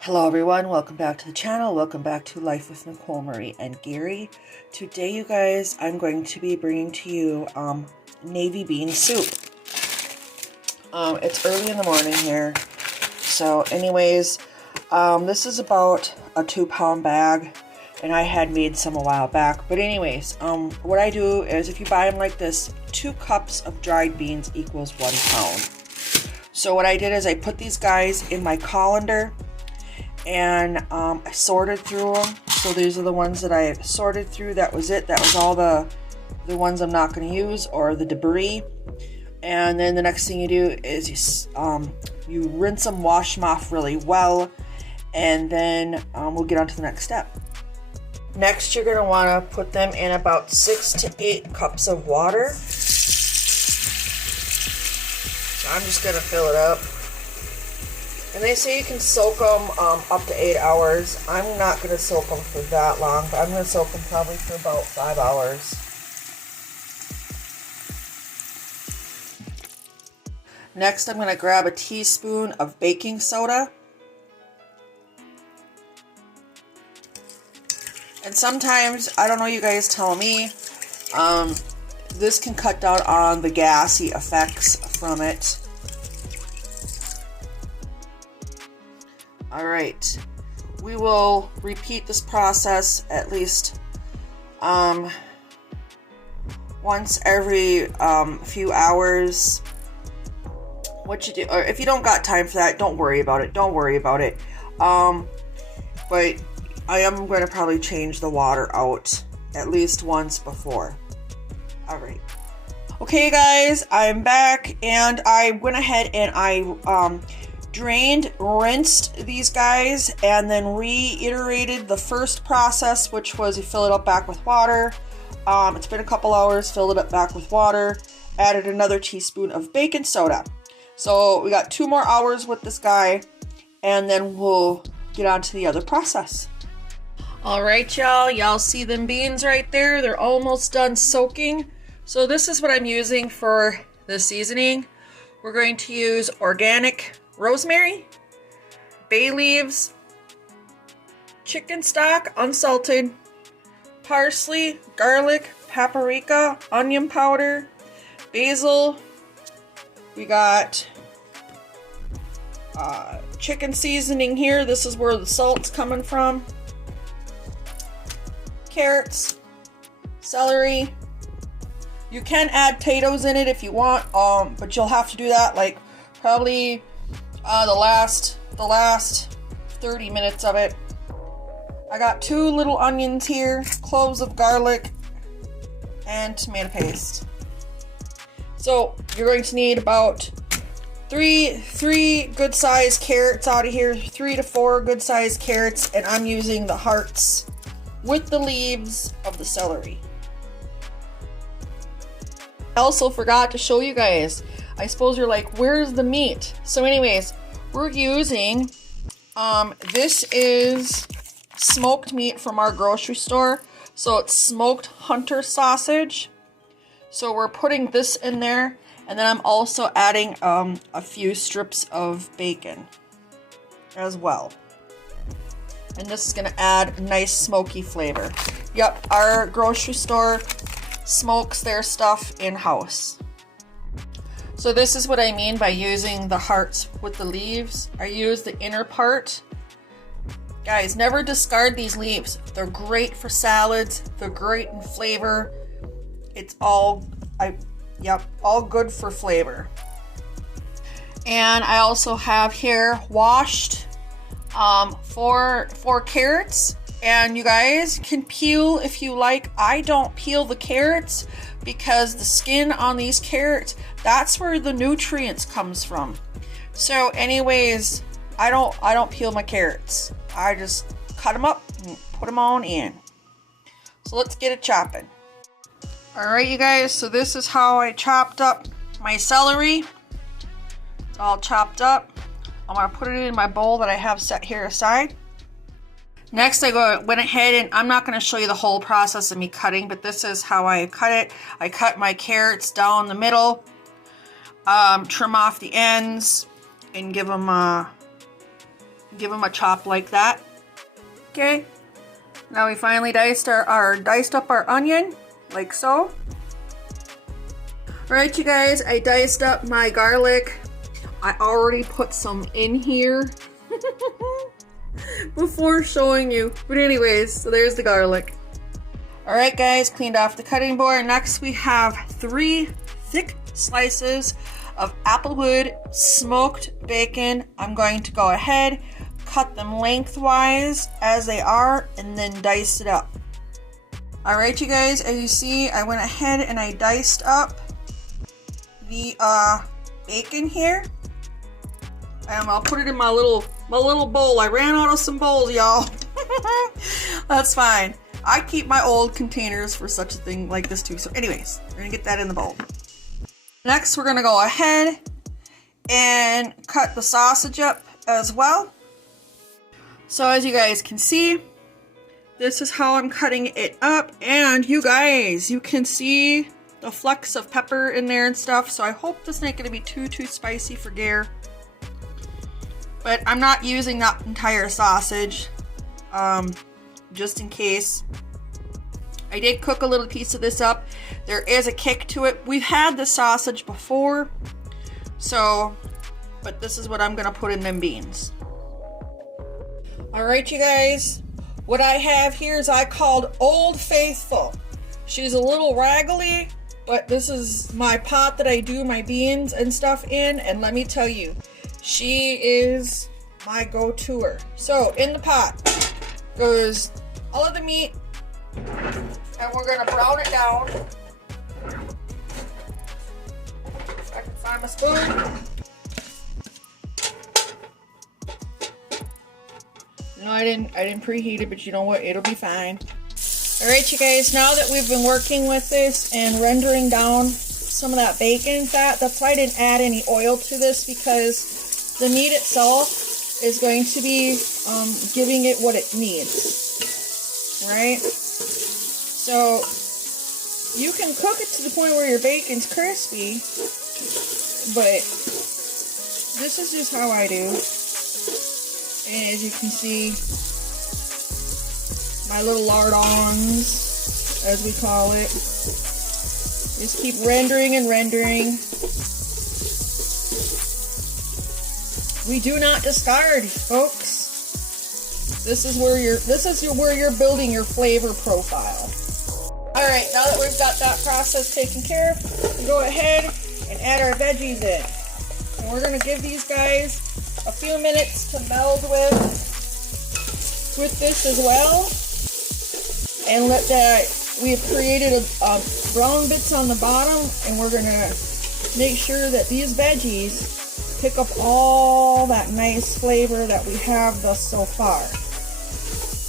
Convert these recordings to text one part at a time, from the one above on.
Hello everyone, welcome back to the channel. Welcome back to Life with Nicole Marie and Gary. Today you guys, I'm going to be bringing to you navy bean soup. It's early in the morning here. So anyways, this is about a 2-pound bag and I had made some a while back. But anyways, what I do is if you buy them like this, 2 cups of dried beans equals 1 pound. So what I did is I put these guys in my colander and I sorted through them. So these are the ones that I sorted through. That was it. That was all the ones I'm not going to use, or the debris. And then the next thing you do is you rinse them, wash them off really well, and then we'll get on to the next step. Next, you're going to want to put them in about 6 to 8 cups of water. So I'm just going to fill it up. And they say you can soak them up to 8 hours. I'm not going to soak them for that long, but I'm going to soak them probably for about 5 hours. Next, I'm going to grab a teaspoon of baking soda. And sometimes, I don't know, you guys tell me, this can cut down on the gassy effects from it. Alright, we will repeat this process at least once every few hours. What you do, or if you don't got time for that, don't worry about it. Don't worry about it. But I am going to probably change the water out at least once before. Alright. Okay guys, I'm back and I went ahead and I drained, rinsed these guys, and then reiterated the first process, which was you fill it up back with water. It's been a couple hours, filled it up back with water, added another teaspoon of baking soda. So we got 2 more hours with this guy, and then we'll get on to the other process. All right, y'all see them beans right there? They're almost done soaking. So this is what I'm using for the seasoning. We're going to use organic rosemary, bay leaves, chicken stock unsalted, parsley, garlic, paprika, onion powder, basil. We got chicken seasoning here. This is where the salt's coming from. Carrots, celery. You can add potatoes in it if you want, but you'll have to do that like probably the last 30 minutes of it. I got 2 little onions here, cloves of garlic, and tomato paste. So you're going to need about three good sized carrots out of here, 3 to 4 good sized carrots, and I'm using the hearts with the leaves of the celery. I also forgot to show you guys. I suppose you're like, where's the meat? So anyways, we're using, this is smoked meat from our grocery store. So it's smoked hunter sausage. So we're putting this in there. And then I'm also adding a few strips of bacon as well. And this is going to add a nice smoky flavor. Yep, our grocery store smokes their stuff in-house. So this is what I mean by using the hearts with the leaves. I use the inner part. Guys, never discard these leaves. They're great for salads. They're great in flavor. It's all good for flavor. And I also have here washed 4 carrots. And you guys can peel if you like. I don't peel the carrots because the skin on these carrots, that's where the nutrients comes from. So anyways, I don't peel my carrots. I just cut them up and put them on in. So let's get it chopping. Alright you guys, so this is how I chopped up my celery. It's all chopped up. I'm going to put it in my bowl that I have set here aside. Next, went ahead and I'm not going to show you the whole process of me cutting, but this is how I cut it. I cut my carrots down the middle, trim off the ends, and give them Give them a chop like that. Okay. Now we finally diced up our onion, like so. Alright you guys, I diced up my garlic. I already put some in here before showing you. But anyways, so there's the garlic. Alright guys, cleaned off the cutting board. Next we have 3 thick slices of Applewood smoked bacon. I'm going to go ahead, cut them lengthwise as they are, and then dice it up. Alright you guys, as you see, I went ahead and I diced up the bacon here. I'll put it in my little bowl. I ran out of some bowls, y'all. That's fine. I keep my old containers for such a thing like this too. So anyways, we're gonna get that in the bowl. Next, we're gonna go ahead and cut the sausage up as well. So as you guys can see, this is how I'm cutting it up. And you guys, you can see the flecks of pepper in there and stuff. So I hope this ain't gonna be too spicy for Gare. But I'm not using that entire sausage, just in case. I did cook a little piece of this up. There is a kick to it. We've had the sausage before, so, but this is what I'm gonna put in them beans. All right, you guys, what I have here is I called Old Faithful. She's a little raggedy, but this is my pot that I do my beans and stuff in, and let me tell you, she is my go-toer. So in the pot goes all of the meat, and we're gonna brown it down. If I can find my spoon. No, I didn't preheat it, but you know what? It'll be fine. All right, you guys. Now that we've been working with this and rendering down some of that bacon fat, that's why I didn't add any oil to this, because the meat itself is going to be giving it what it needs. Right? So you can cook it to the point where your bacon's crispy, but this is just how I do. And as you can see, my little lardons, as we call it, just keep rendering and rendering. We do not discard, folks. This is where you're building your flavor profile. All right, now that we've got that process taken care of, we go ahead and add our veggies in. And we're gonna give these guys a few minutes to meld with this as well. And let that, we have created a brown bits on the bottom, and we're gonna make sure that these veggies pick up all that nice flavor that we have thus so far.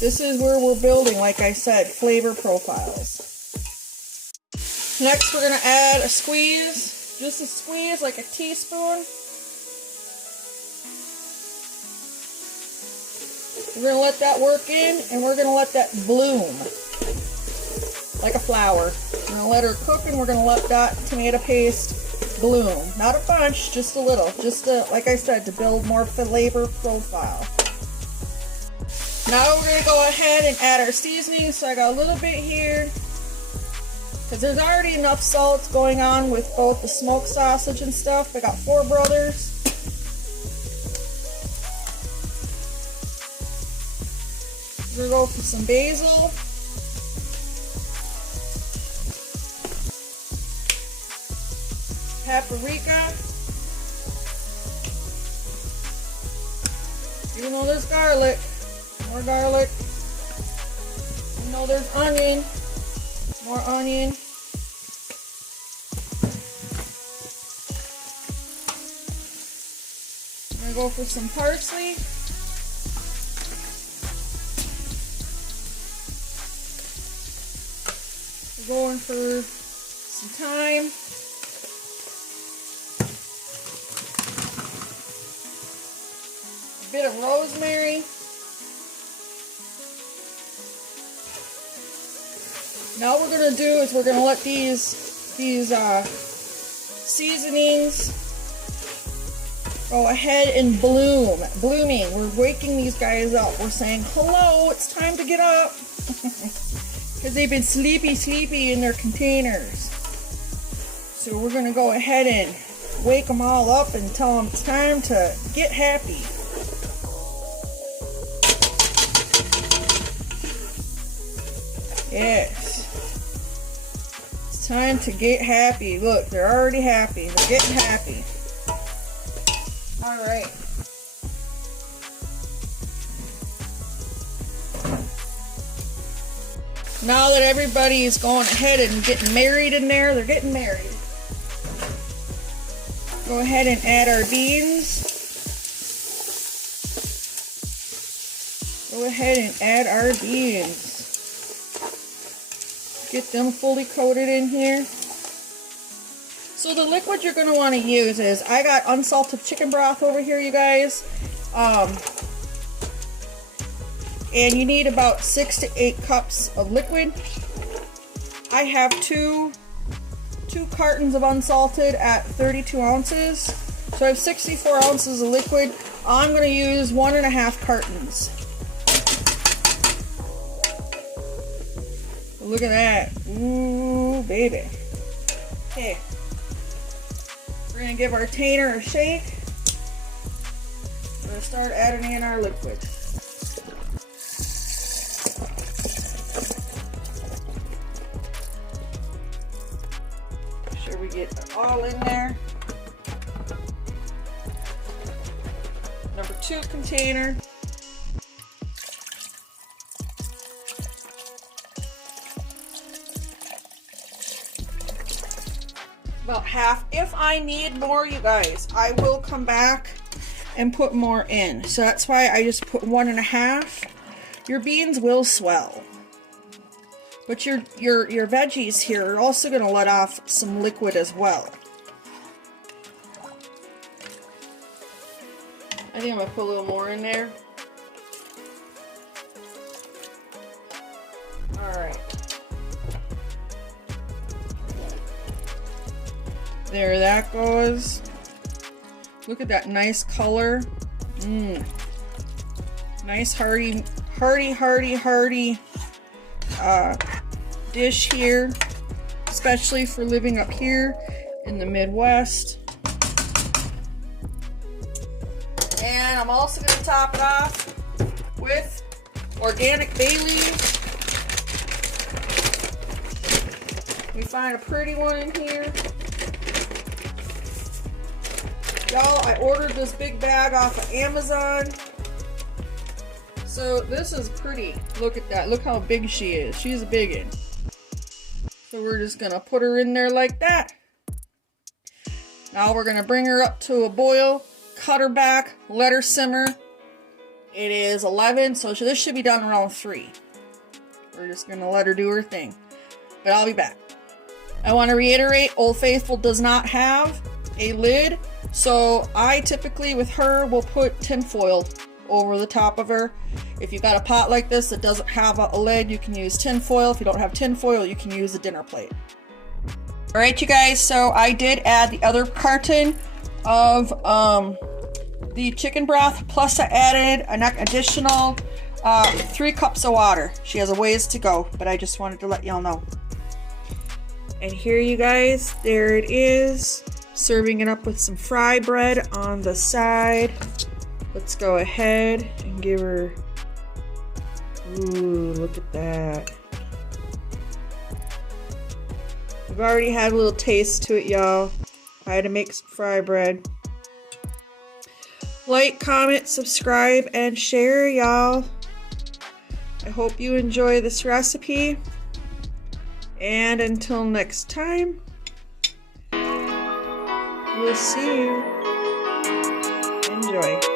This is where we're building, like I said, flavor profiles. Next, we're gonna add a squeeze, just a squeeze, like a teaspoon. We're gonna let that work in, and we're gonna let that bloom like a flower. We're gonna let her cook, and we're gonna let that tomato paste bloom. Not a bunch, just a little, just to, like I said, to build more flavor profile. Now we're gonna go ahead and add our seasoning. So I got a little bit here, because there's already enough salt going on with both the smoked sausage and stuff. I got 4 brothers. We're gonna go for some basil. Paprika. Even though there's garlic, more garlic. Even though there's onion, more onion. I'm gonna go for some parsley. We're going for some thyme. A bit of rosemary. Now what we're going to do is we're going to let these seasonings go ahead and blooming. We're waking these guys up. We're saying, hello, it's time to get up. Because they've been sleepy in their containers. So we're going to go ahead and wake them all up and tell them it's time to get happy. Yes. It's time to get happy. Look, they're already happy. They're getting happy. Alright. Now that everybody is going ahead and getting married in there, they're getting married. Go ahead and add our beans. Go ahead and add our beans. Get them fully coated in here. So the liquid you're going to want to use is, I got unsalted chicken broth over here, you guys. And you need about 6 to 8 cups of liquid. I have two cartons of unsalted at 32 ounces. So I have 64 ounces of liquid. I'm going to use 1.5 cartons. Look at that. Ooh, baby. Okay. We're going to give our tainer a shake. We're going to start adding in our liquid. Make sure we get it all in there. Number 2 container. About half. If I need more, you guys, I will come back and put more in. So that's why I just put 1.5. Your beans will swell, but your veggies here are also going to let off some liquid as well. I think I'm going to put a little more in there. Alright. There that goes. Look at that nice color. Nice hearty dish here, especially for living up here in the Midwest. And I'm also going to top it off with organic bay leaves. We find a pretty one in here. Y'all, I ordered this big bag off of Amazon. So this is pretty. Look at that. Look how big she is. She's a big one. So we're just going to put her in there like that. Now we're going to bring her up to a boil. Cut her back. Let her simmer. It is 11, so this should be done around 3. We're just going to let her do her thing. But I'll be back. I want to reiterate, Old Faithful does not have a lid. So I typically, with her, will put tin foil over the top of her. If you've got a pot like this that doesn't have a lid, you can use tin foil. If you don't have tin foil, you can use a dinner plate. Alright, you guys, so I did add the other carton of the chicken broth, plus I added an additional 3 cups of water. She has a ways to go, but I just wanted to let y'all know. And here, you guys, there it is. Serving it up with some fry bread on the side. Let's go ahead and give her... Ooh, look at that. We've already had a little taste to it, y'all. I had to make some fry bread. Like, comment, subscribe, and share, y'all. I hope you enjoy this recipe. And until next time, we'll see you. Enjoy.